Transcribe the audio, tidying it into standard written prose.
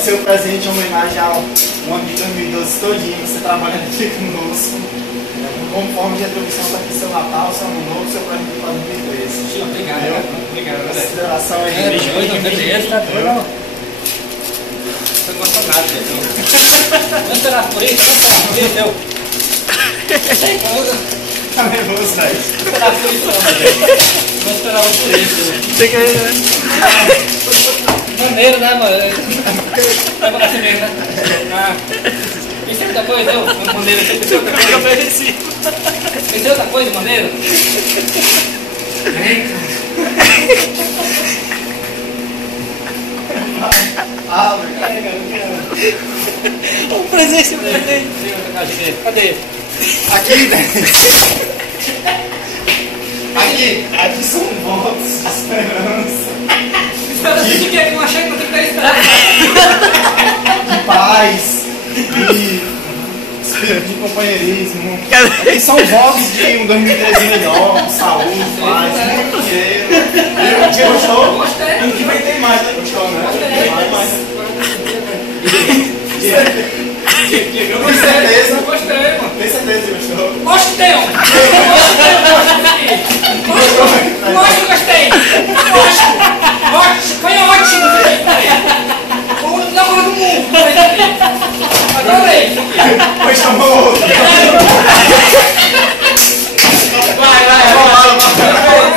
seu presente em homenagem ao ano de 2012 todinho, você trabalhando aqui conosco. Como forma de retribuição para aqui seu Natal, seu Ano Novo, seu presente para 2013. Obrigado. Obrigado. Consideração aí. Você não gosta nada, vamos esperar por isso, eu. Tá nervoso, velho. Vamos esperar por isso, vamos esperar por isso. Tem que ir, né? Maneiro, né, mano? Vai pra assim mesmo, né? Pensei outra coisa, eu, maneiro, você pensou outra coisa? Eu mereci. Pensei outra coisa, maneiro? Ah, velho. O presente. Cadê? Aqui, velho. Aqui são votos de esperança. Esperança de quê? Que não achei que não tem que ter esperança. De paz. De companheirismo. Aqui são votos de um 2013 melhor, com saúde, paz, muito dinheiro. Gostou? Gostei. Ano que vem tem mais, né? Gostou, né? Tem mais. Com certeza. Gostei, mano. Tem certeza que gostou? Gostei, mano. Gostei. Gostei. Foi ótimo.